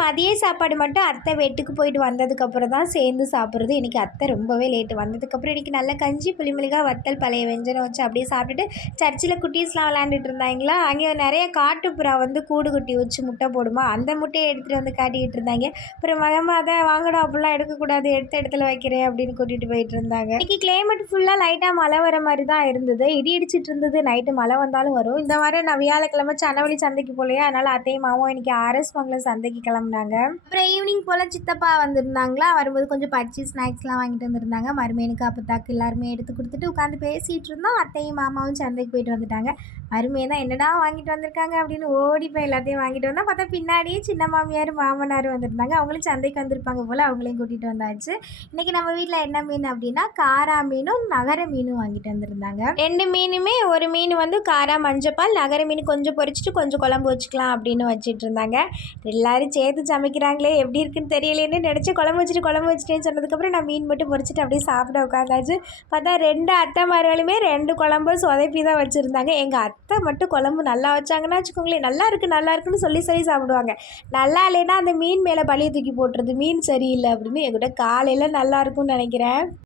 மதிய சாப்பாடு மட்டும் அத்தை வீட்டுக்கு போயிட்டு வந்ததுக்கப்புறம் தான் சேர்ந்து சாப்பிட்றது. இன்றைக்கி அத்தை ரொம்பவே லேட்டு வந்ததுக்கப்புறம் இன்றைக்கி நல்ல கஞ்சி புளிமிளகாய் வத்தல் பழைய வெஞ்சனம் வச்சு அப்படியே சாப்பிட்டுட்டு சர்ச்சில் குட்டீஸ்லாம் விளாண்டுட்டு இருந்தாங்களா, அங்கே நிறைய காட்டுப்புறா வந்து கூடு குட்டி வச்சு முட்டை போடுமா, அந்த முட்டையை எடுத்துகிட்டு வந்து காட்டிக்கிட்டு இருந்தாங்க. அப்புறம் மகமா அதை வாங்கணும் அப்படிலாம் எடுக்கக்கூடாது, எடுத்த இடத்துல வைக்கிறேன் அப்படின்னு கூட்டிகிட்டு போயிட்டு இருந்தாங்க. இன்றைக்கி கிளைமேட் ஃபுல்லாக லைட்டாக மழை வர மாதிரி தான் இருந்தது. இடி இடிச்சிட்டு இருந்தது. நைட்டு மழை வந்தாலும் வரும். இந்த வாரம் நான் வியாழக்கிழமை சனவழி சந்தைக்கு போலையா, அதனால் அத்தையும் மாவும் இன்றைக்கி ஆர்எஸ் மங்கலம் சந்தைக்கு கிளம்புனாங்க. அப்புறம் ஈவினிங் போல் சித்தப்பா வந்திருந்தாங்களா, வரும்போது கொஞ்சம் பச்சி ஸ்நாக்ஸ்லாம் வாங்கிட்டு வந்திருந்தாங்க. மருமேனுக்கு அப்பத்தாக்கு எல்லாருமே எடுத்து கொடுத்துட்டு உட்காந்து பேசிகிட்டு இருந்தோம். அத்தையும் மாமாவும் சந்தைக்கு போயிட்டு வந்துட்டாங்க. மருமே தான் என்னடா வாங்கிட்டு வந்திருக்காங்க அப்படின்னு ஓடி போய் எல்லாத்தையும் வாங்கிட்டு வந்தால் பார்த்தா பின்னாடியே சின்ன மாமியார் மாமனார் வந்திருந்தாங்க. அவங்களும் சந்தைக்கு வந்திருப்பாங்க போல், அவங்களையும் கூட்டிகிட்டு வந்தாச்சு. இன்றைக்கி நம்ம வீட்டில் என்ன மீன் அப்படின்னா காரா மீனும் நகர மீனும் வாங்கிட்டு வந்திருந்தாங்க. 2 மீனுமே, ஒரு மீன் வந்து காரா மஞ்சப்பால், நகர மீன் கொஞ்சம் பொரிச்சிட்டு கொஞ்சம் குழம்பு வச்சுக்கலாம் அப்படின்னு வச்சுட்டு இருந்தாங்க. எல்லாரும் சேர்த்து சமைக்கிறாங்களே எப்படி இருக்குன்னு தெரியலேன்னு நினச்சி குழம்பு வச்சுட்டேன்னு சொன்னதுக்கப்புறம் நான் மீன் மட்டும் பொரிச்சிட்டு அப்படியே சாப்பிட உட்காந்தாச்சு. பார்த்தா 2 அத்தைமார்களுமே 2 குழம்பு சொதப்பி தான் வச்சுருந்தாங்க. எங்கள் அத்தை மட்டும் குழம்பு நல்லா வச்சாங்கன்னா வச்சுக்கோங்களேன், நல்லா இருக்குன்னு சொல்லி சாப்பிடுவாங்க. நல்லா இல்லைன்னா அந்த மீன் மேலே பழிய தூக்கி போட்டுறது, மீன் சரியில்லை அப்படின்னு. என்கிட்ட காலையில் நல்லா இருக்கும்னு நினைக்கிறேன்.